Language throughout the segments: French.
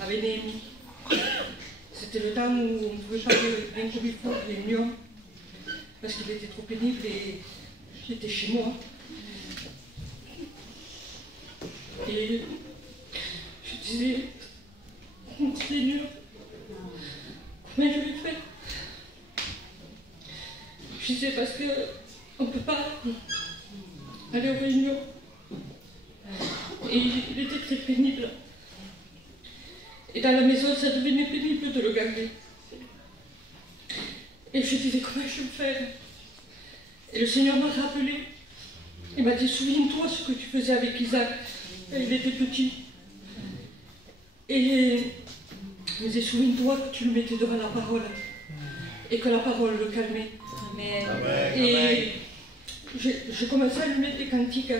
Avec Néhémie. C'était le temps où on ne pouvait pas bien comme il faut les réunions, parce qu'il était trop pénible et j'étais chez moi. Et je disais, Seigneur, comment je vais faire? Je disais parce qu'on ne peut pas aller aux réunions. Et il était très pénible. Et dans la maison, ça devenait pénible de le garder. Et je disais, comment je vais faire? Et le Seigneur m'a rappelé. Il m'a dit, souviens-toi ce que tu faisais avec Isaac quand il était petit. Et il me disait, souviens-toi que tu le mettais devant la parole. Et que la parole le calmait. Amen. Et j'ai commencé à lui mettre des cantiques.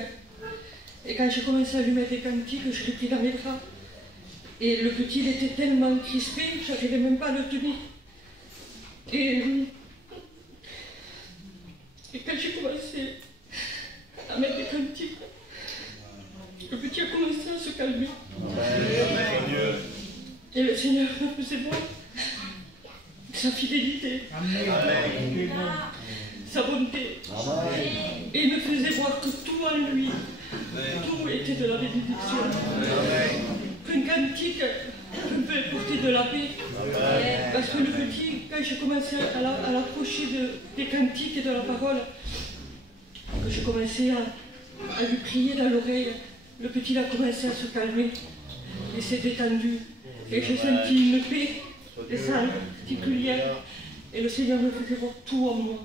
Et quand j'ai commencé à lui mettre des cantiques, je l'ai pris dans mes bras. Et le petit, il était tellement crispé, je n'arrivais même pas à le tenir. Et quand j'ai commencé à mettre des cantiques, le petit a commencé à se calmer. Et le Seigneur me faisait voir sa fidélité, sa bonté. Et il me faisait voir que tout en lui, tout était de la bénédiction. Qu'un cantique peut apporter de la paix. Parce que le petit, quand j'ai commencé à l'approcher des cantiques et de la parole, que j'ai commencé à lui prier dans l'oreille, le petit il a commencé à se calmer et s'est détendu. Et j'ai senti une paix particulière. Et le Seigneur me faisait voir tout en moi.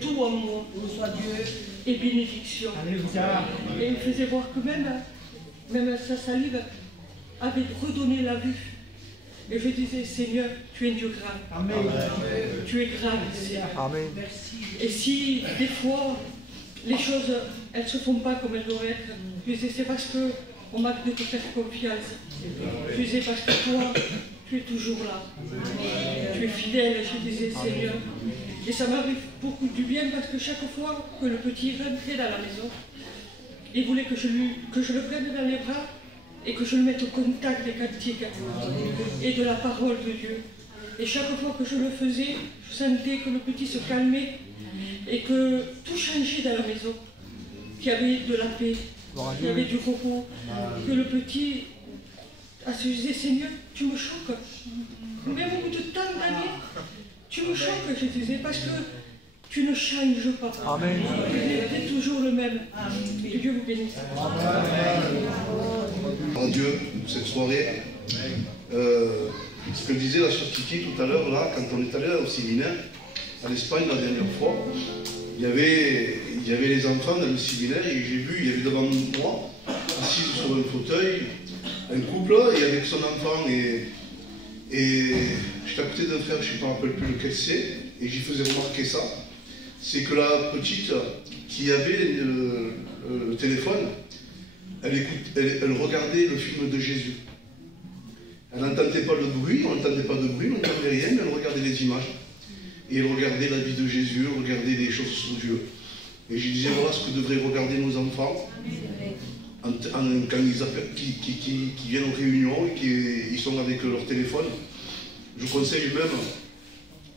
Tout en moi. Et bénédiction. Et il me faisait voir que même sa salive avait redonné la vue. Et je disais, Seigneur, tu es Dieu grand. Amen. Tu es grand, Seigneur. Amen. Et si des fois, les choses, elles ne se font pas comme elles doivent être, je disais, c'est parce qu'on manque de te faire confiance. Je disais, parce que toi, tu es toujours là. Tu es fidèle, je disais, Seigneur. Et ça m'arrive beaucoup du bien parce que chaque fois que le petit rentrait dans la maison, il voulait que je le prenne dans les bras et que je le mette au contact des cantiques et de la parole de Dieu. Et chaque fois que je le faisais, je sentais que le petit se calmait et que tout changeait dans la maison, qu'il y avait de la paix, qu'il y avait du repos, que le petit, je disais, Seigneur, tu me choques. Même au bout de tant d'années, tu me choques, je disais, parce que tu ne changes pas. Amen. Tu es toujours le même. Que Dieu vous bénisse. Amen. Dieu, cette soirée, ce que disait la sœur Titi tout à l'heure, là, quand on est allé au séminaire, en Espagne la dernière fois, il y avait les enfants dans le séminaire et j'ai vu, il y avait devant moi, assis sur un fauteuil, un couple, et avec son enfant, et j'étais à côté d'un frère, je ne me rappelle plus lequel c'est, et j'y faisais remarquer ça. C'est que la petite qui avait le téléphone, elle regardait le film de Jésus. Elle n'entendait pas le bruit, on n'entendait pas de bruit, on n'entendait rien, mais elle regardait les images. Et elle regardait la vie de Jésus, elle regardait les choses sur Dieu. Et je disais, voilà ce que devraient regarder nos enfants quand ils appellent, qui viennent aux réunions et qu'ils sont avec leur téléphone. Je conseille même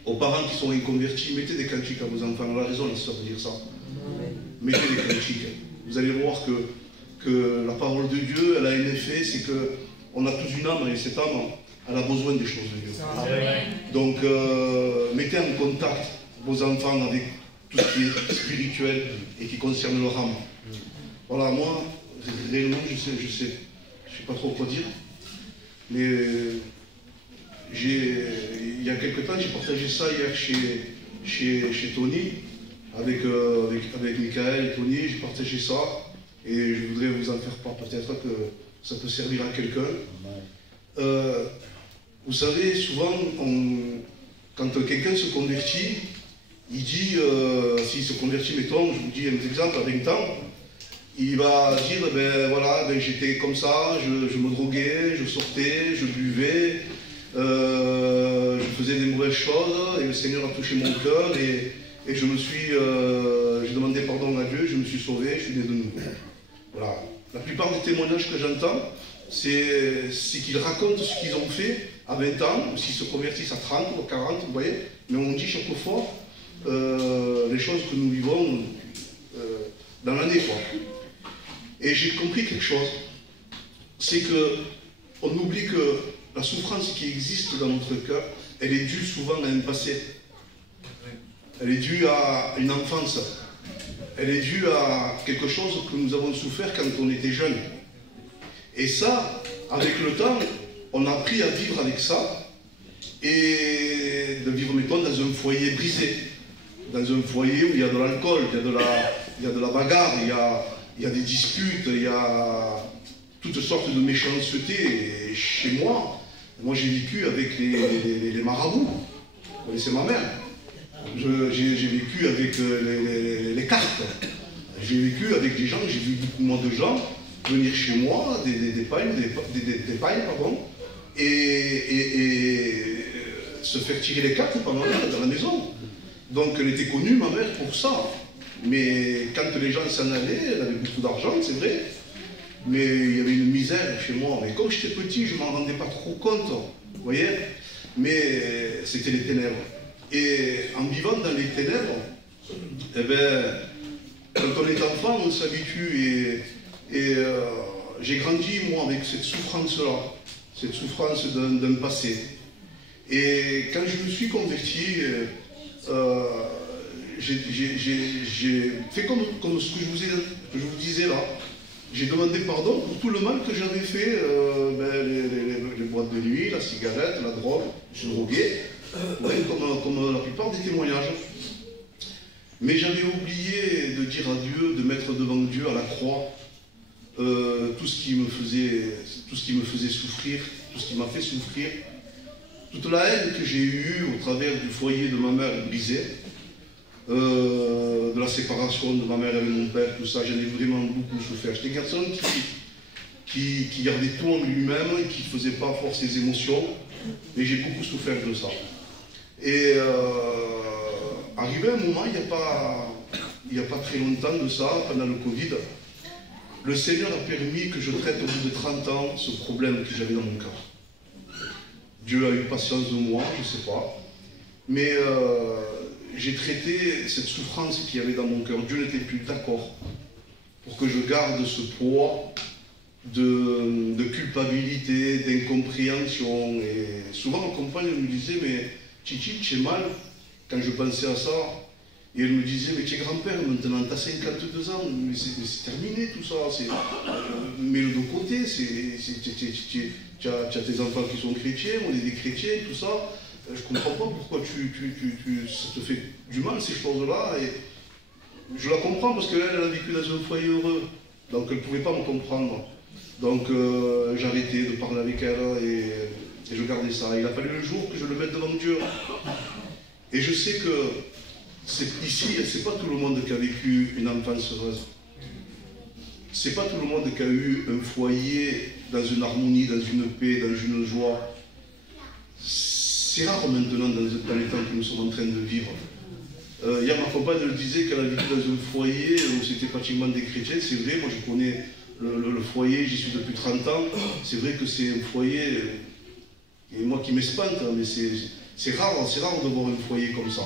aux parents qui sont inconvertis, mettez des cantiques à vos enfants. On a raison, la sœur, de dire ça. Mettez des cantiques. Vous allez voir que la parole de Dieu, elle a un effet, c'est qu'on a tous une âme, et cette âme, elle a besoin des choses de Dieu. Amen. Donc, mettez en contact vos enfants avec tout ce qui est spirituel et qui concerne leur âme. Voilà, moi, réellement, je sais pas trop quoi dire, mais il y a quelque temps, j'ai partagé ça hier chez Tony, avec Michael et Tony, j'ai partagé ça, et je voudrais vous en faire part, peut-être que ça peut servir à quelqu'un. Vous savez, souvent, quand quelqu'un se convertit, il dit, s'il se convertit, mettons, je vous dis un exemple, à 20 ans, il va dire, ben voilà, ben, j'étais comme ça, je me droguais, je sortais, je buvais, je faisais des mauvaises choses, et le Seigneur a touché mon cœur, et j'ai demandé pardon à Dieu, je me suis sauvé, je suis né de nouveau. Voilà. La plupart des témoignages que j'entends, c'est qu'ils racontent ce qu'ils ont fait à 20 ans, ou s'ils se convertissent à 30 ou à 40, vous voyez, mais on dit chaque fois les choses que nous vivons dans l'année, quoi. Et j'ai compris quelque chose, c'est qu'on oublie que la souffrance qui existe dans notre cœur, elle est due souvent à un passé. Elle est due à une enfance. Elle est due à quelque chose que nous avons souffert quand on était jeune. Et ça, avec le temps, on a appris à vivre avec ça et de vivre, mettons, dans un foyer brisé. Dans un foyer où il y a de l'alcool, il y a de la bagarre, il y a des disputes, il y a toutes sortes de méchanceté. Et chez moi, j'ai vécu avec les marabouts. Vous connaissez ma mère. J'ai vécu avec les cartes. J'ai vécu avec des gens, j'ai vu beaucoup moins de gens venir chez moi, des pailles, pardon, et se faire tirer les cartes par ma mère dans la maison. Donc elle était connue, ma mère, pour ça. Mais quand les gens s'en allaient, elle avait beaucoup d'argent, c'est vrai, mais il y avait une misère chez moi. Mais comme j'étais petit, je ne m'en rendais pas trop compte, vous voyez. Mais c'était les ténèbres. Et en vivant dans les ténèbres, eh ben, quand on est enfant, on s'habitue. Et j'ai grandi, moi, avec cette souffrance-là, cette souffrance d'un passé. Et quand je me suis converti, j'ai fait comme ce que je vous disais là. J'ai demandé pardon pour tout le mal que j'avais fait, les boîtes de nuit, la cigarette, la drogue, je droguais, ouais, comme la plupart des témoignages. Mais j'avais oublié de dire à Dieu, de mettre devant Dieu à la croix tout ce qui me faisait souffrir, tout ce qui m'a fait souffrir, toute la haine que j'ai eue au travers du foyer de ma mère brisé, de la séparation de ma mère et de mon père, tout ça, j'en ai vraiment beaucoup souffert. J'étais un garçon qui gardait tout en lui-même, qui ne faisait pas force ses émotions, mais j'ai beaucoup souffert de ça. Et arrivé un moment, il n'y a pas très longtemps de ça, pendant le Covid, le Seigneur a permis que je traite au bout de 30 ans ce problème que j'avais dans mon cœur. Dieu a eu patience de moi, je ne sais pas, mais j'ai traité cette souffrance qu'il y avait dans mon cœur. Dieu n'était plus d'accord pour que je garde ce poids de culpabilité, d'incompréhension. Et souvent, ma compagne me disait, mais Titi, tu es mal quand je pensais à ça. Et elle me disait, mais tu es grand-père maintenant, tu as 52 ans, mais c'est terminé tout ça. Mets-le de côté, tu as tes enfants qui sont chrétiens, on est des chrétiens, tout ça. Je ne comprends pas pourquoi ça te fait du mal, ces choses-là. Et je la comprends parce qu'elle a vécu dans un foyer heureux. Donc elle ne pouvait pas me comprendre. Donc j'arrêtais de parler avec elle et je gardais ça. Il a fallu le jour que je le mette devant Dieu. Et je sais que ici, c'est pas tout le monde qui a vécu une enfance heureuse. C'est pas tout le monde qui a eu un foyer dans une harmonie, dans une paix, dans une joie. C'est rare maintenant dans les temps que nous sommes en train de vivre. Hier, ma compagne me disait qu'elle a vécu dans un foyer où c'était pratiquement des chrétiens. C'est vrai, moi je connais le foyer, j'y suis depuis 30 ans. C'est vrai que c'est un foyer, et moi qui m'espante, mais c'est rare de voir un foyer comme ça.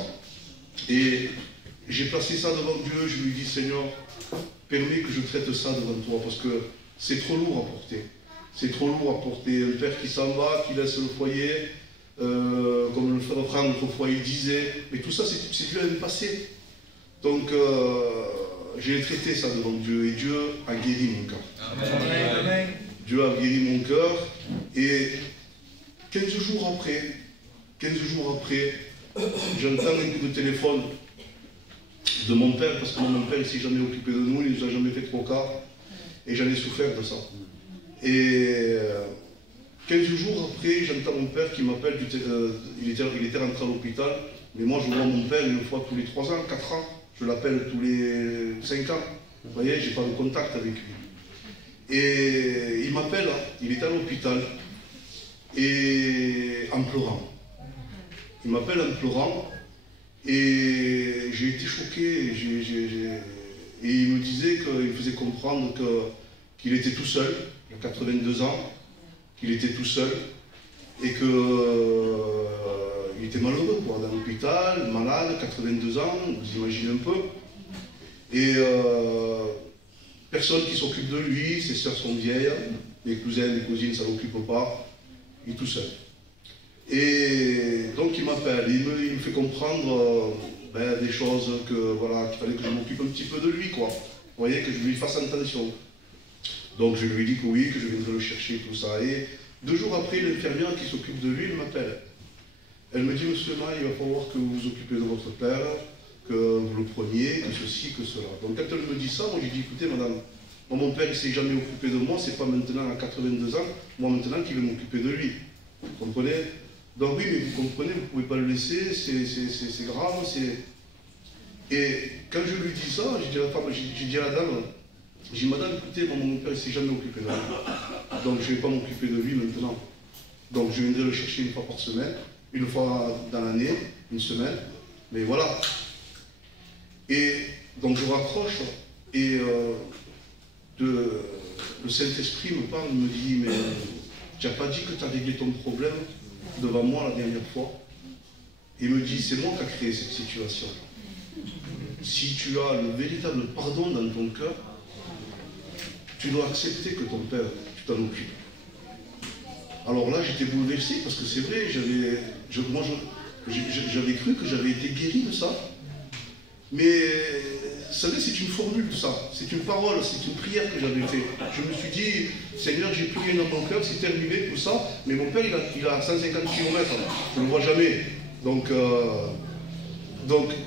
Et j'ai placé ça devant Dieu, je lui dis, Seigneur, permets que je traite ça devant toi, parce que c'est trop lourd à porter. C'est trop lourd à porter. Un père qui s'en va, qui laisse le foyer, comme le frère Franck autrefois il disait, mais tout ça c'est dû à un passé. Donc j'ai traité ça devant Dieu, et Dieu a guéri mon cœur. Amen. Dieu a guéri mon cœur, et 15 jours après, j'entends un coup de téléphone de mon père, parce que mon père ne s'est jamais occupé de nous, il ne nous a jamais fait trop cas, et j'en ai souffert de ça. Et 15 jours après, j'entends mon père qui m'appelle, il était rentré à l'hôpital, mais moi je vois mon père une fois tous les 3 ans, 4 ans, je l'appelle tous les 5 ans, vous voyez, j'ai pas de contact avec lui. Et il m'appelle, il est à l'hôpital, et en pleurant. Il m'appelle en pleurant, et j'ai été choqué, et il me disait qu'il me faisait comprendre qu'il était tout seul, il il y a 82 ans, qu'il était tout seul et qu'il était malheureux, quoi, dans l'hôpital, malade, 82 ans, vous imaginez un peu. Et personne qui s'occupe de lui, ses sœurs sont vieilles, les cousins, les cousines, ça ne l'occupe pas, il est tout seul. Et donc il m'appelle, il me fait comprendre des choses que voilà, qu'il fallait que je m'occupe un petit peu de lui, quoi. Vous voyez, que je lui fasse attention. Donc je lui dis que oui, que je viendrai le chercher, tout ça. Et 2 jours après, l'infirmière qui s'occupe de lui, elle m'appelle. Elle me dit, monsieur May, il va falloir que vous vous occupez de votre père, que vous le preniez, que ceci, que cela. Donc quand elle me dit ça, moi j'ai dit, écoutez madame, moi, mon père ne s'est jamais occupé de moi, c'est pas maintenant à 82 ans, moi maintenant qui vais m'occuper de lui. Vous comprenez? Donc oui, mais vous comprenez, vous ne pouvez pas le laisser, c'est grave, c'est... Et quand je lui dis ça, j'ai dit à la dame, j'ai dit, madame, écoutez, moi, mon père ne s'est jamais occupé de moi, donc je ne vais pas m'occuper de lui maintenant. Donc je viendrai le chercher 1 fois par semaine, 1 fois dans l'année, 1 semaine, mais voilà. Et donc je raccroche, et le Saint-Esprit me parle, me dit, mais tu n'as pas dit que tu as réglé ton problème devant moi la dernière fois? Il me dit, c'est moi qui ai créé cette situation. Si tu as le véritable pardon dans ton cœur, tu dois accepter que ton père, tu t'en occupes. Alors là, j'étais bouleversé, parce que c'est vrai, j'avais cru que j'avais été guéri de ça. Mais, vous savez, c'est une formule tout ça, c'est une parole, c'est une prière que j'avais faite. Je me suis dit, Seigneur, j'ai prié dans mon cœur, c'est terminé tout ça, mais mon père, il a 150 km, je ne le vois jamais. Donc,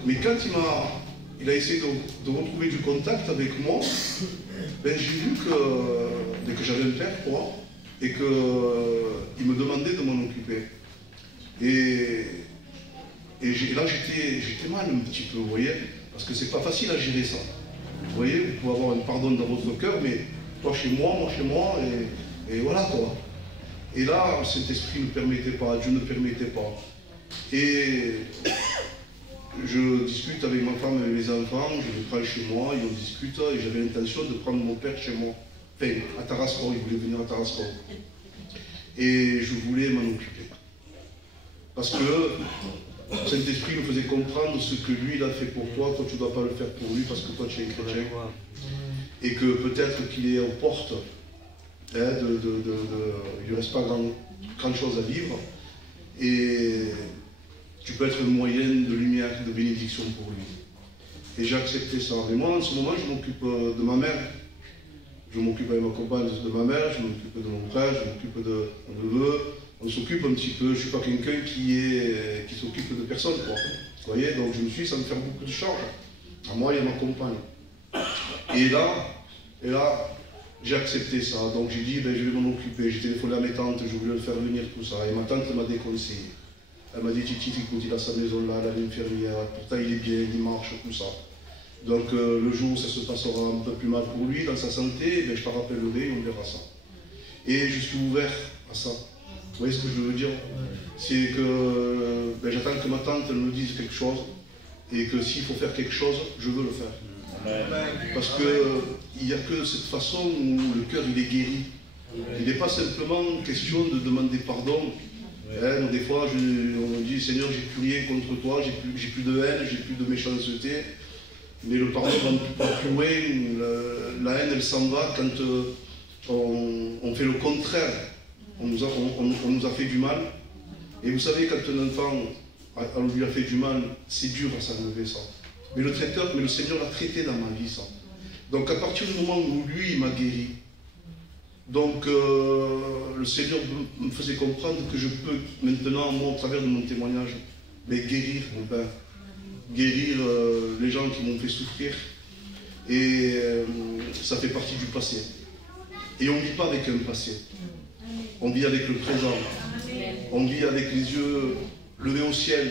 mais quand il a essayé de retrouver du contact avec moi, ben, j'ai vu que j'avais un père, quoi, et qu'il me demandait de m'en occuper. Et là, j'étais mal un petit peu, vous voyez, parce que c'est pas facile à gérer ça. Vous voyez, vous pouvez avoir un pardon dans votre cœur, mais toi chez moi et voilà, quoi. Et là, cet esprit ne permettait pas, Dieu ne permettait pas. Et je discute avec ma femme et mes enfants, je les prends chez moi, et on discute, et j'avais l'intention de prendre mon père chez moi. Enfin, à Tarascon, il voulait venir à Tarascon. Et je voulais m'en occuper. Parce que Saint-Esprit me faisait comprendre ce que lui, il a fait pour toi tu ne dois pas le faire pour lui parce que toi, tu es chrétien. Et que peut-être qu'il est aux portes, il ne reste pas grand chose à vivre. Et tu peux être une moyenne de lumière, de bénédiction pour lui. Et j'ai accepté ça. Mais moi, en ce moment, je m'occupe de ma mère. Je m'occupe avec ma compagne de ma mère, je m'occupe de mon frère, je m'occupe de mon neveu. On s'occupe un petit peu, je ne suis pas quelqu'un qui s'occupe de personne, quoi. Vous voyez, donc je me suis dit, ça me fait beaucoup de charge. À moi et à ma compagne. Et là, j'ai accepté ça. Donc j'ai dit, ben, je vais m'en occuper. J'ai téléphoné à mes tantes, je voulais le faire venir, tout ça. Et ma tante m'a déconseillé. Elle m'a dit, Titi, écoute, il a sa maison là, elle a l'infirmière, pourtant il est bien, il marche, tout ça. Donc le jour où ça se passera un peu plus mal pour lui, dans sa santé, ben, je te rappellerai et on verra ça. Et je suis ouvert à ça. Vous voyez ce que je veux dire? C'est que ben, j'attends que ma tante elle me dise quelque chose et que s'il faut faire quelque chose, je veux le faire. Parce qu'il n'y a que cette façon où le cœur il est guéri. Il n'est pas simplement question de demander pardon. Hein, des fois, on me dit, Seigneur, j'ai plus rien contre toi, j'ai plus de haine, j'ai plus de méchanceté. Mais le pardon va plus loin, la haine elle s'en va quand on fait le contraire. On nous a fait du mal. Et vous savez, quand un enfant on lui a fait du mal, c'est dur à s'enlever ça. Mais le Seigneur l'a traité dans ma vie ça. Donc à partir du moment où lui, il m'a guéri, donc le Seigneur me faisait comprendre que je peux maintenant, moi, au travers de mon témoignage, mais guérir mon père. Guérir les gens qui m'ont fait souffrir. Et ça fait partie du passé. Et on ne vit pas avec un passé. On vit avec le présent. On vit avec les yeux levés au ciel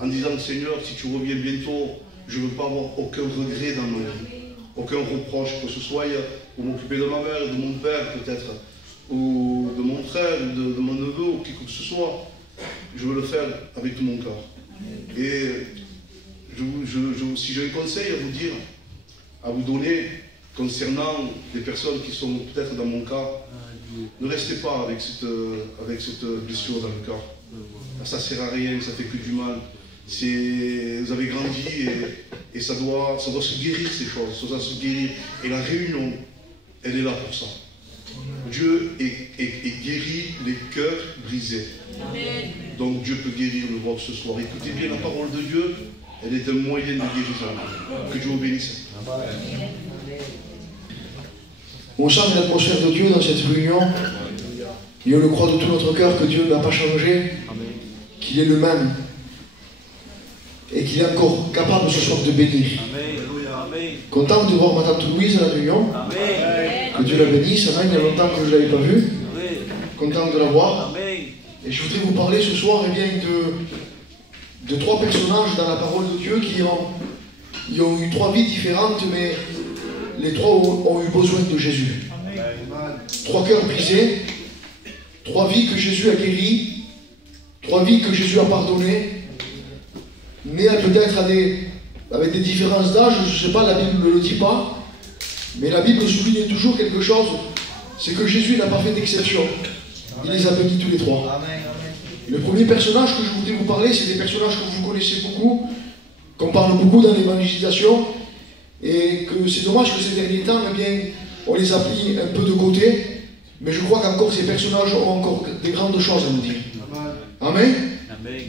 en disant, Seigneur, si tu reviens bientôt, je ne veux pas avoir aucun regret dans ma vie, aucun reproche, que ce soit pour m'occuper de ma mère, de mon père peut-être, ou de mon frère, ou de mon neveu, ou qui que ce soit. Je veux le faire avec tout mon cœur. Et si j'ai un conseil à vous dire, à vous donner, concernant des personnes qui sont peut-être dans mon cas, ne restez pas avec cette blessure dans le corps. Ça ne sert à rien, ça fait que du mal. Vous avez grandi et ça doit se guérir ces choses, ça doit se guérir. Et la réunion, elle est là pour ça. Dieu guérit les cœurs brisés. Donc Dieu peut guérir le vôtre ce soir. Écoutez bien la parole de Dieu, elle est un moyen de guérison. Que Dieu vous bénisse. On sent l'atmosphère de Dieu dans cette réunion. Et on le croit de tout notre cœur que Dieu n'a pas changé, qu'il est le même. Et qu'il est encore capable ce soir de bénir. Content de voir ma tante Louise à la réunion. Que Dieu la bénisse. Amen. Il y a longtemps que je ne l'avais pas vue. Content de la voir. Et je voudrais vous parler ce soir de trois personnages dans la parole de Dieu qui ont eu trois vies différentes, mais les trois ont eu besoin de Jésus. Trois cœurs brisés, trois vies que Jésus a guéries, trois vies que Jésus a pardonnées, mais peut-être avec des différences d'âge, je ne sais pas, la Bible ne le dit pas, mais la Bible souligne toujours quelque chose, c'est que Jésus n'a pas fait d'exception. Il les a bénis tous les trois. Le premier personnage que je voudrais vous parler, c'est des personnages que vous connaissez beaucoup, qu'on parle beaucoup dans l'évangélisation, et que c'est dommage que ces derniers temps, eh bien, on les a pris un peu de côté, mais je crois qu'encore ces personnages ont encore des grandes choses à nous dire. Amen.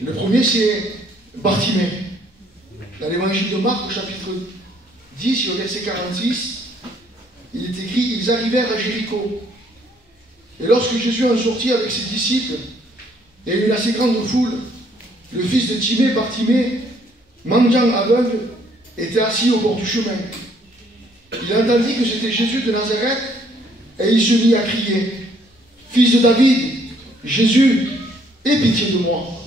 Le premier, c'est Bartimée. Dans l'évangile de Marc, chapitre 10, au verset 46, il est écrit « Ils arrivèrent à Jéricho. Et lorsque Jésus en sortit avec ses disciples, et une assez grande foule, le fils de Timée, Bartimée, mendiant aveugle, était assis au bord du chemin. Il entendit que c'était Jésus de Nazareth, et il se mit à crier « Fils de David, Jésus, aie pitié de moi !»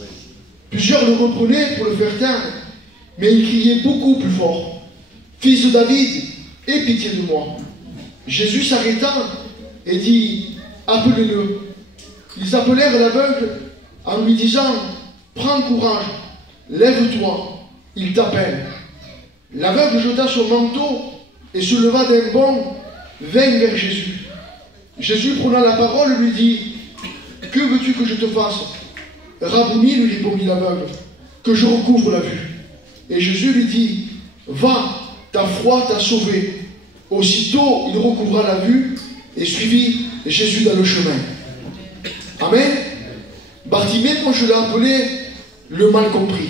Plusieurs le reprenaient pour le faire taire, mais il criait beaucoup plus fort « Fils de David, aie pitié de moi !» Jésus s'arrêta et dit « Appelez-le !» Ils appelèrent l'aveugle en lui disant « Prends courage, lève-toi, il t'appelle. » L'aveugle jeta son manteau et se leva d'un bond, vint vers Jésus. Jésus, prenant la parole, lui dit « Que veux-tu que je te fasse ?» « Rabouni, lui répondit l'aveugle, que je recouvre la vue. » Et Jésus lui dit « Va, ta foi t'a sauvé. » Aussitôt, il recouvra la vue et suivit Jésus dans le chemin. Amen. Bartimée, moi je l'ai appelé le mal compris.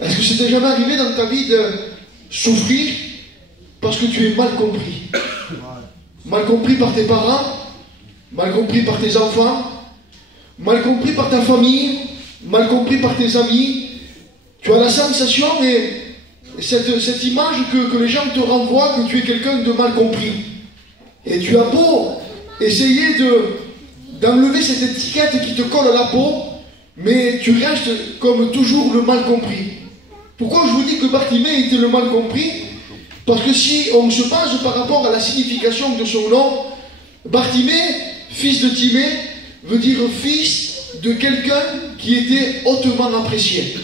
Est-ce que c'est jamais arrivé dans ta vie de souffrir parce que tu es mal compris? Mal compris par tes parents, mal compris par tes enfants, mal compris par ta famille, mal compris par tes amis. Tu as la sensation et cette image que les gens te renvoient que tu es quelqu'un de mal compris. Et tu as beau essayer d'enlever cette étiquette qui te colle à la peau, mais tu restes comme toujours le mal compris. Pourquoi je vous dis que Bartimée était le mal compris? Parce que si on se base par rapport à la signification de son nom, Bartimée, fils de Timée, veut dire fils de quelqu'un qui était hautement apprécié.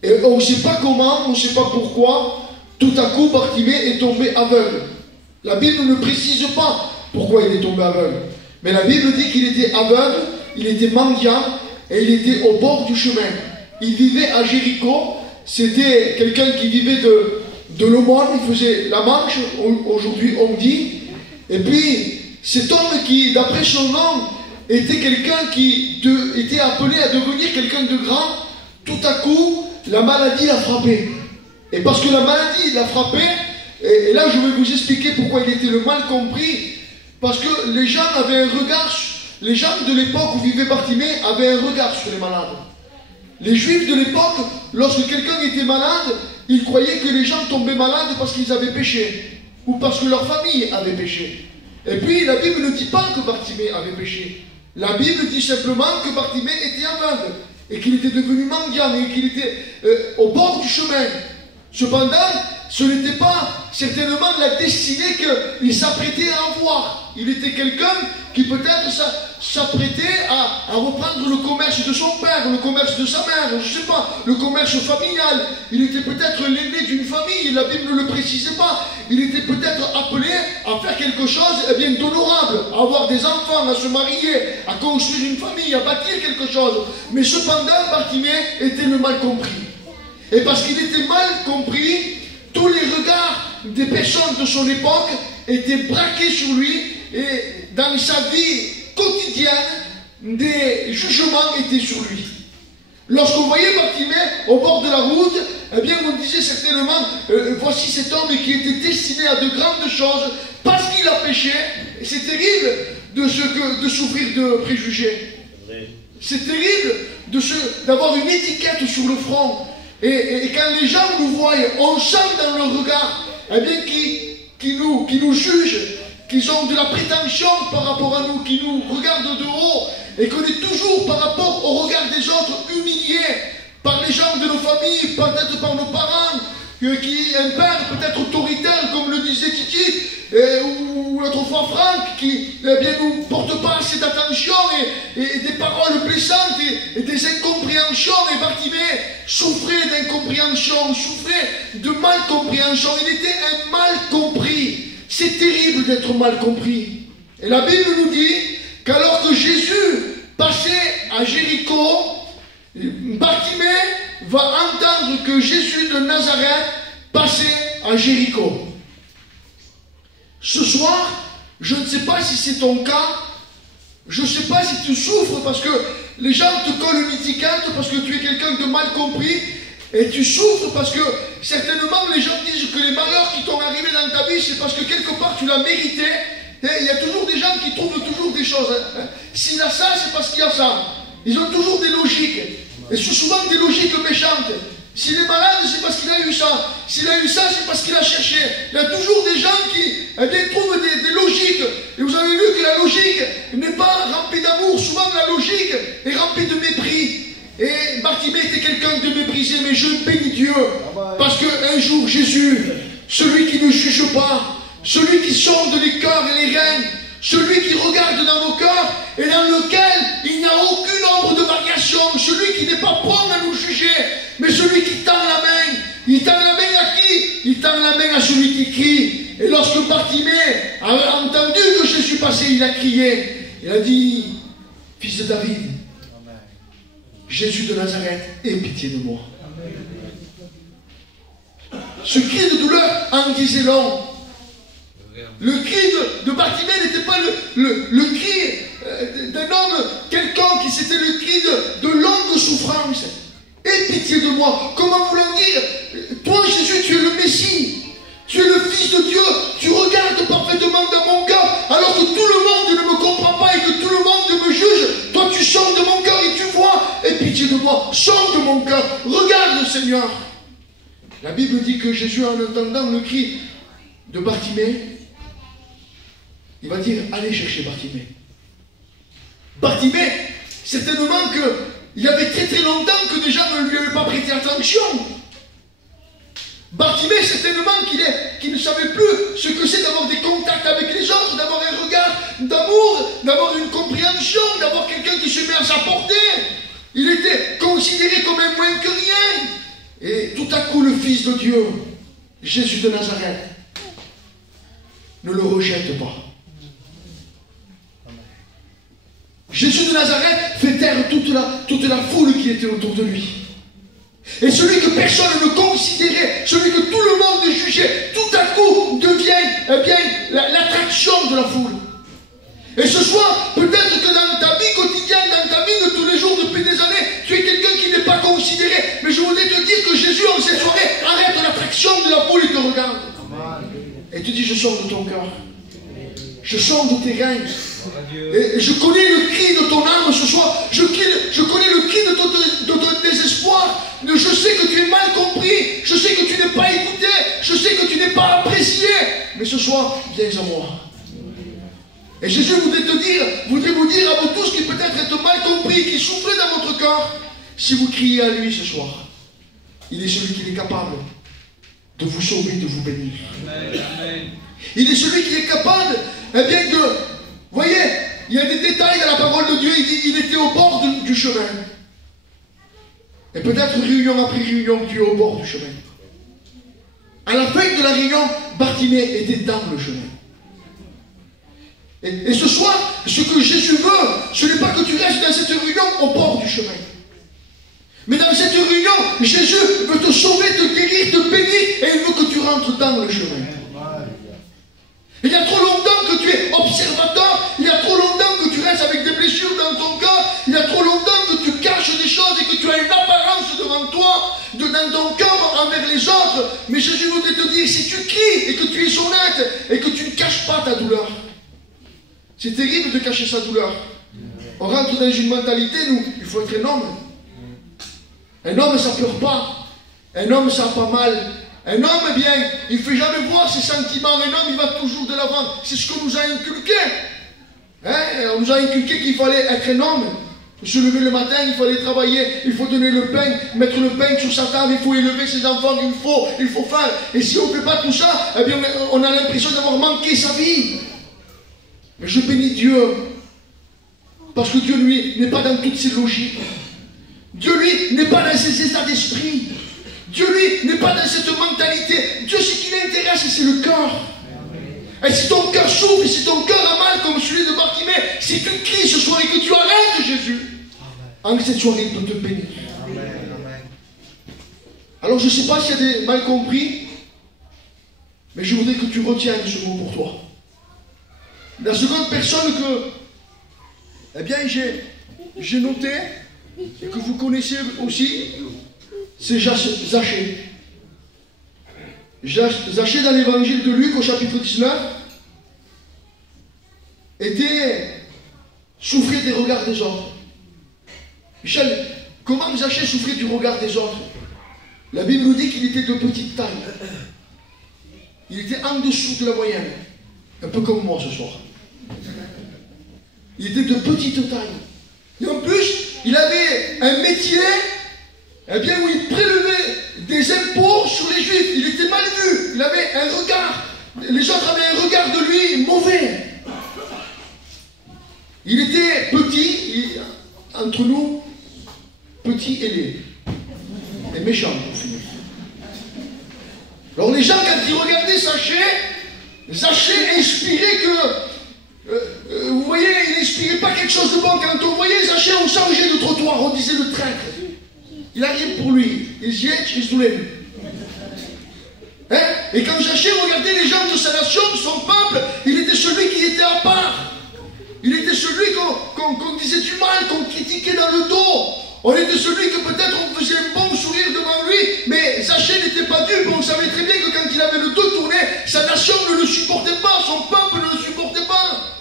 Et on ne sait pas comment, on ne sait pas pourquoi, tout à coup Bartimée est tombé aveugle. La Bible ne précise pas pourquoi il est tombé aveugle. Mais la Bible dit qu'il était aveugle, il était mendiant et il était au bord du chemin. Il vivait à Jéricho, c'était quelqu'un qui vivait de l'aumône, il faisait la manche, aujourd'hui on dit. Et puis cet homme qui, d'après son nom, était quelqu'un qui était appelé à devenir quelqu'un de grand, tout à coup, la maladie l'a frappé. Et parce que la maladie l'a frappé, et là je vais vous expliquer pourquoi il était le mal compris, parce que les gens avaient un regard, les gens de l'époque où vivait Bartimée avaient un regard sur les malades. Les Juifs de l'époque, lorsque quelqu'un était malade, ils croyaient que les gens tombaient malades parce qu'ils avaient péché, ou parce que leur famille avait péché. Et puis la Bible ne dit pas que Bartimée avait péché. La Bible dit simplement que Bartimée était aveugle, et qu'il était devenu mendiant, et qu'il était au bord du chemin. Cependant, ce n'était pas certainement la destinée qu'il s'apprêtait à avoir. Il était quelqu'un qui peut-être s'apprêtait à reprendre le commerce de son père, le commerce de sa mère, je ne sais pas, le commerce familial. Il était peut-être l'aîné d'une famille, la Bible ne le précisait pas. Il était peut-être appelé à faire quelque chose d'honorable, à avoir des enfants, à se marier, à construire une famille, à bâtir quelque chose. Mais cependant, Bartimée était le mal compris. Et parce qu'il était mal compris, tous les regards des personnes de son époque étaient braqués sur lui, et dans sa vie quotidienne, des jugements étaient sur lui. Lorsqu'on voyait Bartimée au bord de la route, eh bien on disait certainement, voici cet homme qui était destiné à de grandes choses, parce qu'il a péché. Et c'est terrible de souffrir de préjugés. C'est terrible d'avoir une étiquette sur le front. Et quand les gens nous voient, on sent dans leur regard, eh bien, qui nous jugent, qu'ils ont de la prétention par rapport à nous, qui nous regardent de haut, et qu'on est toujours par rapport au regard des autres humiliés par les gens de nos familles, peut-être par nos parents, un père peut-être autoritaire, comme le disait Titi, ou autrefois Franck, qui nous porte pas assez d'attention, et des paroles blessantes, et des incompréhensions. Et Bartimée souffrait d'incompréhension, souffrait de mal compréhension. Il était un mal compris. C'est terrible d'être mal compris. Et la Bible nous dit qu'alors que Jésus passait à Jéricho, Bartimée va entendre que Jésus de Nazareth passait à Jéricho. Ce soir, je ne sais pas si c'est ton cas, je ne sais pas si tu souffres parce que les gens te collent une étiquette, parce que tu es quelqu'un de mal compris, et tu souffres parce que certainement les gens disent que les malheurs qui t'ont arrivé dans ta vie, c'est parce que quelque part tu l'as mérité. Et il y a toujours des gens qui trouvent toujours des choses. S'il a ça, c'est parce qu'il y a ça. Ils ont toujours des logiques. Et c'est souvent des logiques méchantes. S'il est malade, c'est parce qu'il a eu ça. S'il a eu ça, c'est parce qu'il a cherché. Il y a toujours des gens qui trouvent des logiques. Et vous avez vu que la logique n'est pas remplie d'amour. Souvent, la logique est remplie de mépris. Et Bartimée était quelqu'un de méprisé, mais je bénis Dieu. Parce qu'un jour, Jésus, celui qui ne juge pas, celui qui sonde les cœurs et les reins, celui qui regarde dans nos cœurs et dans lequel il n'y a aucune ombre de variation, celui qui n'est pas prompt à nous juger, mais celui qui tend la main. Il tend la main à qui? Il tend la main à celui qui crie. Et lorsque Bartimée a entendu que Jésus passait, il a crié. Il a dit, fils de David, Jésus de Nazareth, aie pitié de moi. Ce cri de douleur en disait long. Le cri de Bartimée n'était pas le cri d'un homme quelconque, c'était le cri de longue souffrance. Aie pitié de moi. Comment voulant dire, toi Jésus, tu es le Messie, tu es le Fils de Dieu, tu regardes parfaitement dans mon cœur, alors que tout le monde ne me comprend pas et que tout le monde me juge. Toi tu sondes mon cœur et tu vois. Aie pitié de moi, sonde mon cœur, regarde Seigneur. La Bible dit que Jésus, en entendant le cri de Bartimée, il va dire, allez chercher Bartimée. Bartimée, certainement qu'il y avait très très longtemps que des gens ne lui avaient pas prêté attention. Bartimée, certainement qu'il ne savait plus ce que c'est d'avoir des contacts avec les autres, d'avoir un regard d'amour, d'avoir une compréhension, d'avoir quelqu'un qui se met à sa portée. Il était considéré comme un moins que rien. Et tout à coup, le Fils de Dieu, Jésus de Nazareth, ne le rejette pas. Jésus de Nazareth fait taire toute la foule qui était autour de lui. Et celui que personne ne considérait, celui que tout le monde jugeait, tout à coup devient l'attraction de la foule. Et ce soir, peut-être que dans ta vie quotidienne, dans ta vie de tous les jours, depuis des années, tu es quelqu'un qui n'est pas considéré. Mais je voulais te dire que Jésus, en cette soirée, arrête l'attraction de la foule et te regarde. Et te dit, je sors de ton cœur. Je sors de tes reins. Et je connais le cri de ton âme ce soir. Je connais le cri de ton désespoir. Je sais que tu es mal compris. Je sais que tu n'es pas écouté. Je sais que tu n'es pas apprécié. Mais ce soir, viens à moi. Et Jésus voudrait vous dire à vous tous qui peut-être êtes mal compris, qui souffrez dans votre corps, si vous criez à lui ce soir, il est celui qui est capable de vous sauver, de vous bénir. Amen. Il est celui qui est capable, eh bien, de... Vous voyez, il y a des détails dans la parole de Dieu. Il dit il était au bord du chemin. Et peut-être réunion après réunion, Dieu est au bord du chemin. À la fin de la réunion, Bartimée était dans le chemin. Et ce soir, ce que Jésus veut, ce n'est pas que tu restes dans cette réunion au bord du chemin. Mais dans cette réunion, Jésus veut te sauver, te guérir, te bénir, et il veut que tu rentres dans le chemin. Il y a trop longtemps que tu es observateur, il y a trop longtemps que tu restes avec des blessures dans ton cœur, il y a trop longtemps que tu caches des choses et que tu as une apparence devant toi, dans ton cœur envers les autres. Mais Jésus voudrait te dire, si tu cries et que tu es honnête et que tu ne caches pas ta douleur, c'est terrible de cacher sa douleur. On rentre dans une mentalité, nous, il faut être un homme. Un homme, ça ne pleure pas. Un homme, ça n'a pas mal. Un homme, eh bien, il ne fait jamais voir ses sentiments. Un homme, il va toujours de l'avant. C'est ce qu'on nous a inculqué. Hein? On nous a inculqué qu'il fallait être un homme. Se lever le matin, il fallait travailler, il faut donner le pain, mettre le pain sur sa table, il faut élever ses enfants, il faut faire. Et si on ne fait pas tout ça, eh bien, on a l'impression d'avoir manqué sa vie. Mais je bénis Dieu, parce que Dieu, lui, n'est pas dans toutes ses logiques. Dieu, lui, n'est pas dans ses états d'esprit. Dieu, lui, n'est pas dans cette mentalité. Dieu, ce qui l'intéresse, c'est le cœur. Et si ton cœur souffre, et si ton cœur a mal, comme celui de Bartimée, si tu cries ce soir et que tu arrêtes Jésus, en cette soirée, il peut te bénir. Alors, je ne sais pas s'il y a des mal compris, mais je voudrais que tu retiennes ce mot pour toi. La seconde personne que, eh bien, j'ai noté, et que vous connaissez aussi, c'est Zachée. Zachée, dans l'évangile de Luc, au chapitre 19, souffrait des regards des autres. Michel, comment Zachée souffrait du regard des autres? La Bible nous dit qu'il était de petite taille. Il était en dessous de la moyenne. Un peu comme moi ce soir. Il était de petite taille. Et en plus, il avait un métier, eh bien, où il prélevait des impôts sur les Juifs. Il était mal vu. Il avait un regard. Les autres avaient un regard de lui mauvais. Il était petit, entre nous, petit et laid. Et méchant, pour finir. Alors les gens, quand ils regardaient Zachée inspirait que... vous voyez, il n'inspirait pas quelque chose de bon. Quand on voyait Zachée, on changeait de trottoir, on disait le traître. Il n'a rien pour lui. Hein? Et quand Zachée regardait les gens de sa nation, de son peuple, il était celui qui était à part. Il était celui qu'on disait du mal, qu'on critiquait dans le dos. On était celui que peut-être on faisait un bon sourire devant lui, mais Zachée n'était pas dupe. On savait très bien que quand il avait le dos tourné, sa nation ne le supportait pas, son peuple ne le supportait pas.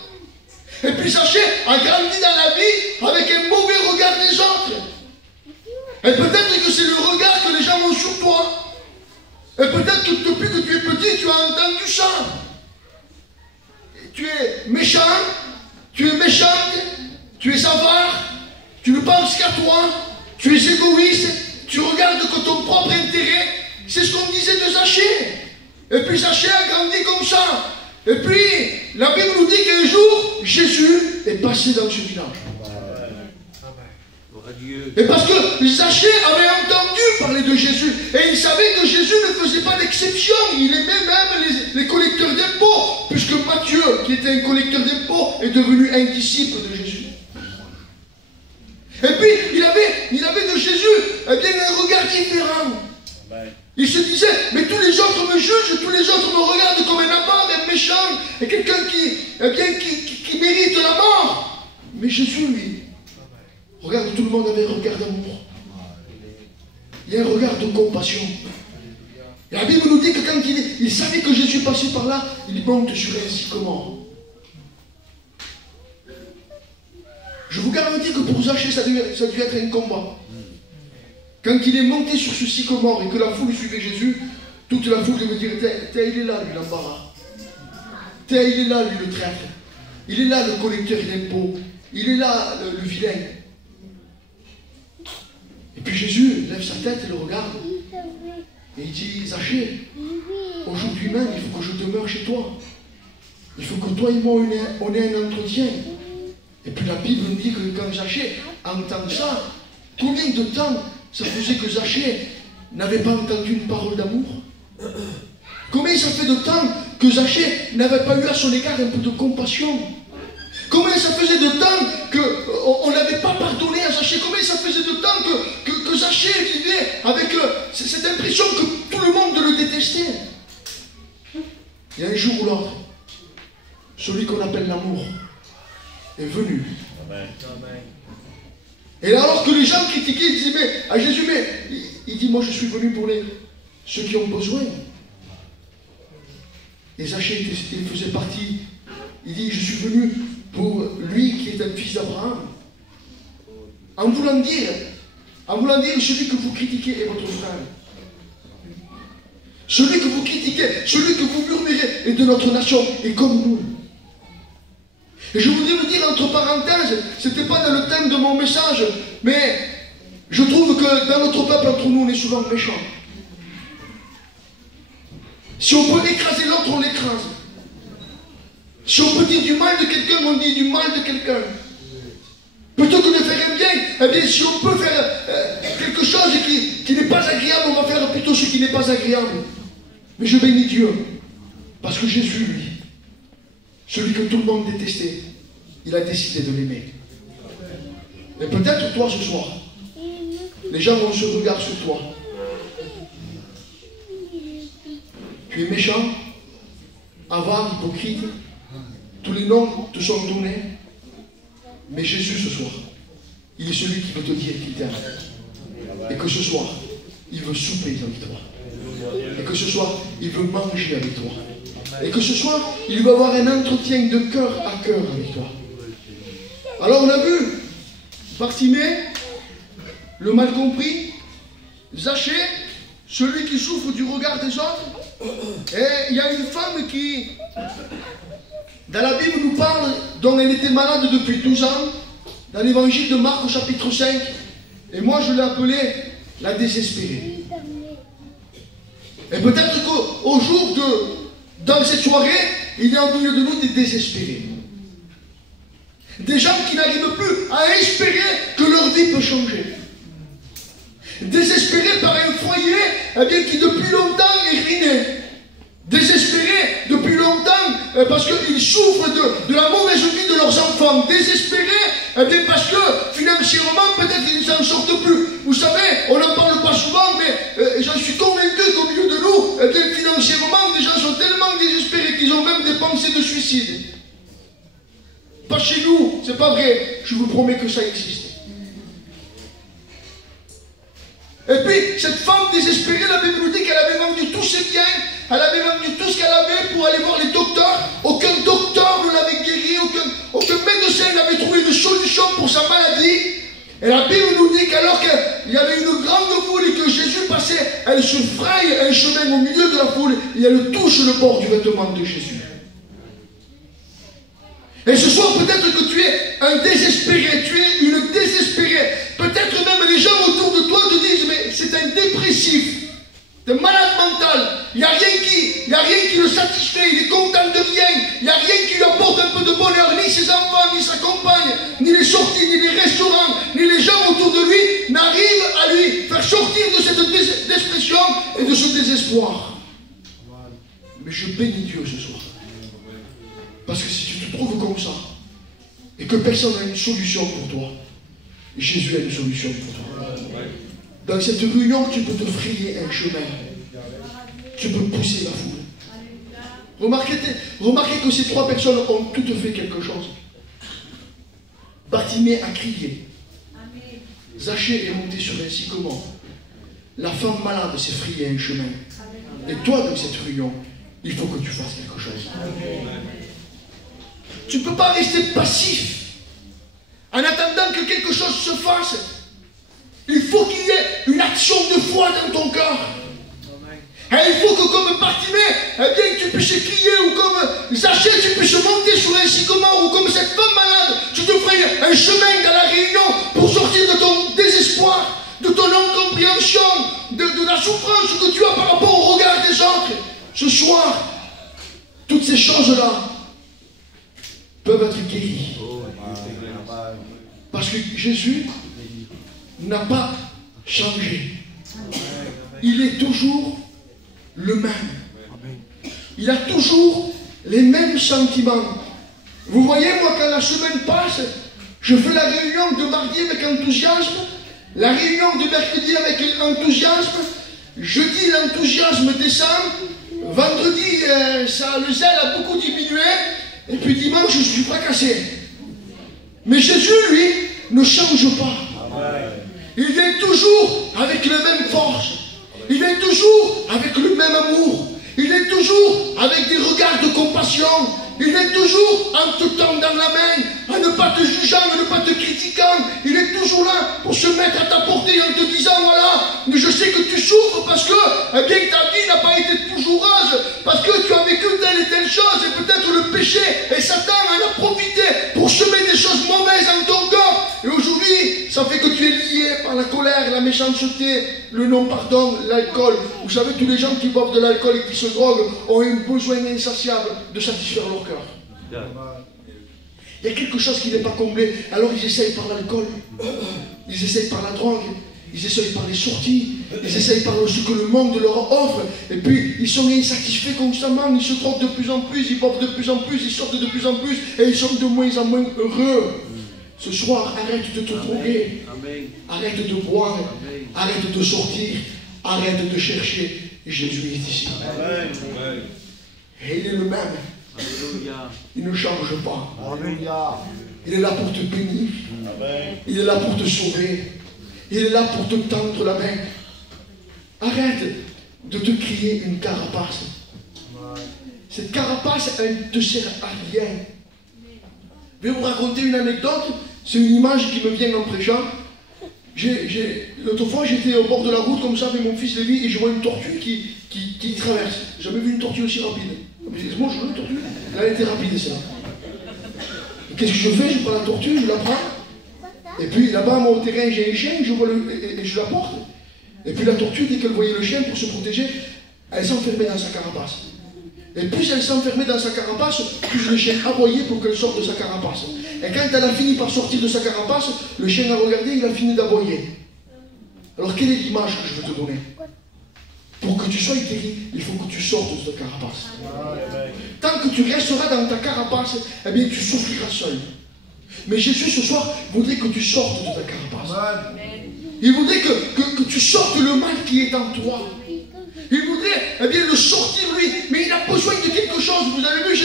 Et puis Zachée a grandi dans la vie avec un mauvais regard des autres. Et peut-être que c'est le regard que les gens ont sur toi. Et peut-être que depuis que tu es petit, tu as entendu ça. Et tu es méchant, tu es méchante, tu es avare, tu ne penses qu'à toi, tu es égoïste, tu regardes que ton propre intérêt. C'est ce qu'on disait de Zachée. Et puis Zachée a grandi comme ça. Et puis, la Bible nous dit qu'un jour, Jésus est passé dans ce village. Et parce que Zachée avait entendu parler de Jésus, et il savait que Jésus ne faisait pas d'exception, il aimait même les collecteurs d'impôts, puisque Matthieu, qui était un collecteur d'impôts, est devenu un disciple de Jésus. Et puis, il avait de Jésus, eh bien, un regard différent. Il se disait, mais tous les autres me jugent, tous les autres me regardent comme un avare, un méchant, et quelqu'un qui mérite la mort. Mais Jésus, lui, regarde, tout le monde avait un regard d'amour. Il y a un regard de compassion. Et la Bible nous dit que quand il savait que Jésus passait par là, il monte sur un sycomore. Je vous garantis que pour Zachée, ça devait être un combat. Quand il est monté sur ce sycomore et que la foule suivait Jésus, toute la foule devait dire, il est là, lui, l'embarras. Il est là, lui, le traître. Il est là, le collecteur d'impôts. Il est là, le vilain. Et puis Jésus lève sa tête et le regarde. Et il dit, Zachée, aujourd'hui même, il faut que je demeure chez toi. Il faut que toi et moi, on ait un entretien. Et puis la Bible nous dit que quand Zachée entend ça, combien de temps ça faisait que Zachée n'avait pas entendu une parole d'amour? Combien ça fait de temps que Zachée n'avait pas eu à son égard un peu de compassion? Combien ça faisait de temps qu'on n'avait pas pardonné à Zachée? Combien ça faisait de temps que Zachée vivait avec cette impression que tout le monde le détestait? Et un jour ou l'autre, celui qu'on appelle l'amour est venu. Amen. Et alors que les gens critiquaient, ils disaient, mais à Jésus, mais il dit, moi je suis venu pour ceux qui ont besoin. Et Zachée, il faisait partie, il dit, je suis venu pour lui qui est un fils d'Abraham. En voulant dire, celui que vous critiquez est votre frère. Celui que vous critiquez, celui que vous murmurez est de notre nation, et comme nous. Et je voudrais vous dire entre parenthèses, ce n'était pas dans le thème de mon message, mais je trouve que dans notre peuple, entre nous, on est souvent méchants. Si on peut écraser l'autre, on l'écrase. Si on peut dire du mal de quelqu'un, on dit du mal de quelqu'un. Plutôt que de faire un bien, eh bien, si on peut faire quelque chose qui n'est pas agréable, on va faire plutôt ce qui n'est pas agréable. Mais je bénis Dieu, parce que Jésus, lui, celui que tout le monde détestait, il a décidé de l'aimer. Et peut-être toi ce soir, les gens vont se regarder sur toi. Tu es méchant, avare, hypocrite, tous les noms te sont donnés. Mais Jésus ce soir, il est celui qui veut te dire qu'il t'aime. Et que ce soir, il veut souper avec toi. Et que ce soir, il veut manger avec toi. Et que ce soir, il veut avoir un entretien de cœur à cœur avec toi. Alors on a vu Bartimée, le mal compris, Zachée, celui qui souffre du regard des autres. Et il y a une femme qui, dans la Bible, nous parle dont elle était malade depuis 12 ans, dans l'évangile de Marc au chapitre 5. Et moi je l'ai appelée la désespérée. Et peut-être qu'au jour dans cette soirée, il y a au milieu de nous des désespérés. Des gens qui n'arrivent plus à espérer que leur vie peut changer. Désespérés par un foyer qui depuis longtemps est ruiné. Désespérés depuis longtemps parce qu'ils souffrent de la mauvaise vie de leurs enfants. Désespérés parce que financièrement peut-être ils ne s'en sortent plus. Vous savez, on n'en parle pas souvent, mais j'en suis convaincu qu'au milieu de nous, financièrement, les gens sont tellement désespérés qu'ils ont même des pensées de suicide. Pas chez nous, c'est pas vrai. Je vous promets que ça existe. Et puis, cette femme désespérée, la Bible nous dit qu'elle avait vendu tous ses biens, elle avait vendu tout ce qu'elle avait pour aller voir les docteurs. Aucun docteur ne l'avait guéri, aucun médecin n'avait trouvé de solution pour sa maladie. Et la Bible nous dit qu'alors qu'il y avait une grande foule et que Jésus passait, elle se fraye un chemin au milieu de la foule et elle touche le bord du vêtement de Jésus. Et ce soir, peut-être que tu es un désespéré, tu es une désespérée. Peut-être même les gens autour de toi te disent, mais c'est un dépressif, un malade mental. Il n'y a rien qui le satisfait, il est content de rien. Il n'y a rien qui lui apporte un peu de bonheur, ni ses enfants, ni sa compagne, ni les sorties, ni les restaurants, ni les gens autour de lui n'arrivent à lui faire sortir de cette dépression et de ce désespoir. Mais je bénis Dieu ce soir. Parce que si tu te trouves comme ça, et que personne n'a une solution pour toi, Jésus a une solution pour toi. Dans cette réunion, tu peux te frayer un chemin. Tu peux pousser la foule. Remarquez que ces trois personnes ont toutes fait quelque chose. Bartimée a crié. Zachée est monté sur un sycomore. La femme malade s'est frayée un chemin. Et toi, dans cette réunion, il faut que tu fasses quelque chose. Tu ne peux pas rester passif en attendant que quelque chose se fasse. Il faut qu'il y ait une action de foi dans ton cœur. Et il faut que comme Bartimée, tu puisses crier, ou comme Zachée, tu puisses monter sur un sycomore, ou comme cette femme malade, tu te frayes un chemin dans la réunion pour sortir de ton désespoir, de ton incompréhension, de la la souffrance que tu as par rapport au regard des autres. Ce soir, toutes ces choses-là peuvent être guéries. Parce que Jésus n'a pas changé. Il est toujours le même. Il a toujours les mêmes sentiments. Vous voyez, moi, quand la semaine passe, je fais la réunion de mardi avec enthousiasme, la réunion de mercredi avec enthousiasme, jeudi l'enthousiasme descend, vendredi le zèle a beaucoup diminué, et puis dimanche je suis fracassé. Mais Jésus, lui, ne change pas. Il vient toujours avec la même force. Il vient toujours avec le même amour. Il vient toujours avec des regards de compassion. Il est toujours en te tendant la main, en ne pas te jugeant, en ne pas te critiquant. Il est toujours là pour se mettre à ta portée en te disant, voilà, mais je sais que tu souffres parce que, eh bien, ta vie n'a pas été toujours heureuse, parce que tu as vécu telle et telle chose, et peut-être le péché, et Satan en a profité pour semer des choses mauvaises en ton corps. Et aujourd'hui, ça fait que tu es lié par la colère, la méchanceté, le non-pardon, l'alcool. Vous savez, tous les gens qui boivent de l'alcool et qui se droguent ont un besoin insatiable de satisfaire leur cœur. Il y a quelque chose qui n'est pas comblé, alors ils essayent par l'alcool, ils essayent par la drogue, ils essayent par les sorties, ils essayent par ce que le monde leur offre, et puis ils sont insatisfaits constamment, ils se droguent de plus en plus, ils boivent de plus en plus, ils sortent de plus en plus, et ils sont de moins en moins heureux. Ce soir, arrête de te droguer, arrête de boire, arrête de sortir, arrête de chercher. Jésus est ici. Et il est le même. Il ne change pas. Il est là pour te bénir. Il est là pour te sauver. Il est là pour te tendre la main. Arrête de te créer une carapace. Cette carapace, elle ne te sert à rien. Je vais vous raconter une anecdote. C'est une image qui me vient en prêchant. L'autre fois, j'étais au bord de la route comme ça avec mon fils Lévi et je vois une tortue qui traverse. J'ai jamais vu une tortue aussi rapide. Moi, je veux une tortue. Elle était rapide, ça. Qu'est-ce que je fais? Je prends la tortue, je la prends. Et puis là-bas, à mon terrain, j'ai un chien, et je la porte. Et puis la tortue, dès qu'elle voyait le chien pour se protéger, elle s'enfermait dans sa carapace. Et plus elle s'enfermait dans sa carapace, plus le chien aboyait pour qu'elle sorte de sa carapace. Et quand elle a fini par sortir de sa carapace, le chien a regardé, il a fini d'aboyer. Alors quelle est l'image que je veux te donner? Pour que tu sois guéri, il faut que tu sortes de ta carapace. Tant que tu resteras dans ta carapace, eh bien tu souffriras seul. Mais Jésus ce soir voudrait que tu sortes de ta carapace. Il voudrait que tu sortes le mal qui est en toi. Il voudrait eh bien, le sortir lui, mais il a besoin de quelque chose. Vous avez vu,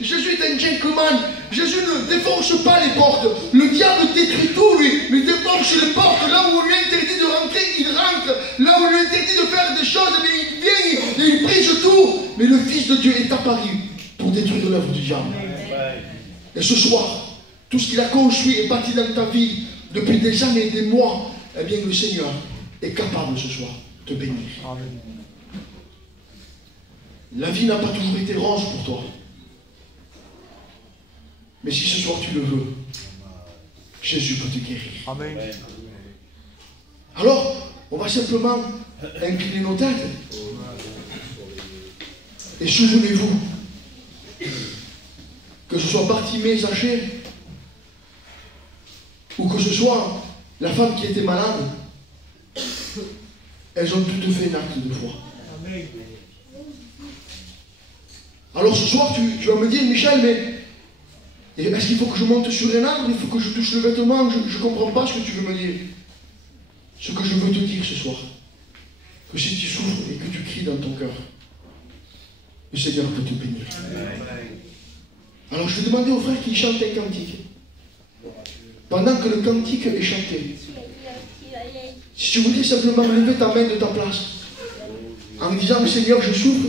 Jésus est un gentleman. Jésus ne défonce pas les portes. Le diable détruit tout, lui, mais il défonce les portes. Là où on lui interdit de rentrer, il rentre. Là où on lui interdit de faire des choses, mais il vient et il brise tout. Mais le Fils de Dieu est apparu pour détruire l'œuvre du diable. Et ce soir, tout ce qu'il a construit et bâti dans ta vie depuis des années et des mois, eh bien le Seigneur est capable ce soir de te bénir. Amen. La vie n'a pas toujours été rose pour toi. Mais si ce soir tu le veux, Jésus peut te guérir. Amen. Alors, on va simplement incliner nos têtes. Et souvenez-vous, que ce soit Bartimée, Zachée, ou que ce soit la femme qui était malade, elles ont toutes fait un acte de foi. Amen. Alors ce soir, tu vas me dire, Michel, mais est-ce qu'il faut que je monte sur un arbre? Il faut que je touche le vêtement? Je ne comprends pas ce que tu veux me dire. Ce que je veux te dire ce soir, que si tu souffres et que tu cries dans ton cœur, le Seigneur peut te bénir. Alors je vais demander aux frères qui chantent un cantique. Pendant que le cantique est chanté, si tu voudrais simplement lever ta main de ta place, en disant, Seigneur, je souffre,